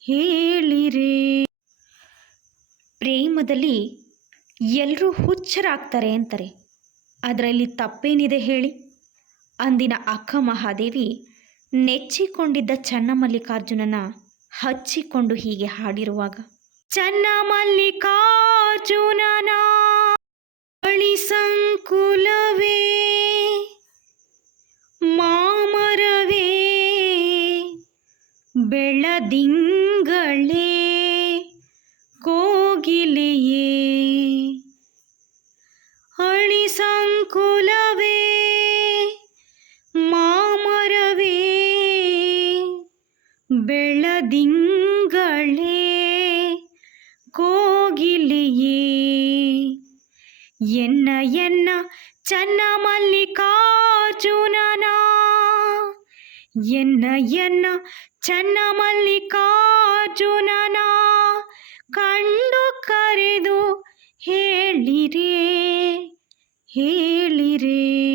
ಹೇಳಿರೇ? ಪ್ರೇಮದಲ್ಲಿ ಎಲ್ಲರೂ ಹುಚ್ಚರಾಗ್ತಾರೆ ಅಂತಾರೆ. ಅದರಲ್ಲಿ ತಪ್ಪೇನಿದೆ ಹೇಳಿ? ಅಂದಿನ ಅಕ್ಕ ಮಹಾದೇವಿ ನೆಚ್ಚಿಕೊಂಡಿದ್ದ ಚನ್ನಮಲ್ಲಿಕಾರ್ಜುನನ ಹಚ್ಚಿಕೊಂಡು ಹೀಗೆ ಹಾಡಿರುವಾಗ, ಚನ್ನಮಲ್ಲಿಕಾರ್ಜುನನ ಬಳಿ ಸಂಕುಲವೇ ಬೆಳದಿಂಗಳೇ ಕೋಗಿಲೆಯೇ ಅಳಿ ಸಂಕುಲವೇ ಮಾಮರವೇ ಬೆಳದಿಂಗಳೇ ಕೋಗಿಲೆಯೇ ಎನ್ನ ಎನ್ನ ಚನ್ನ ಮಲ್ಲಿಕಾರ್ಜುನನ ಎನ್ನ ಎನ್ನ ಚನ್ನ ಮಲ್ಲಿಕಾರ್ಜುನನ ಕಂಡು ಕರೆದು ಹೇಳಿರೇ ಹೇಳಿರೇ.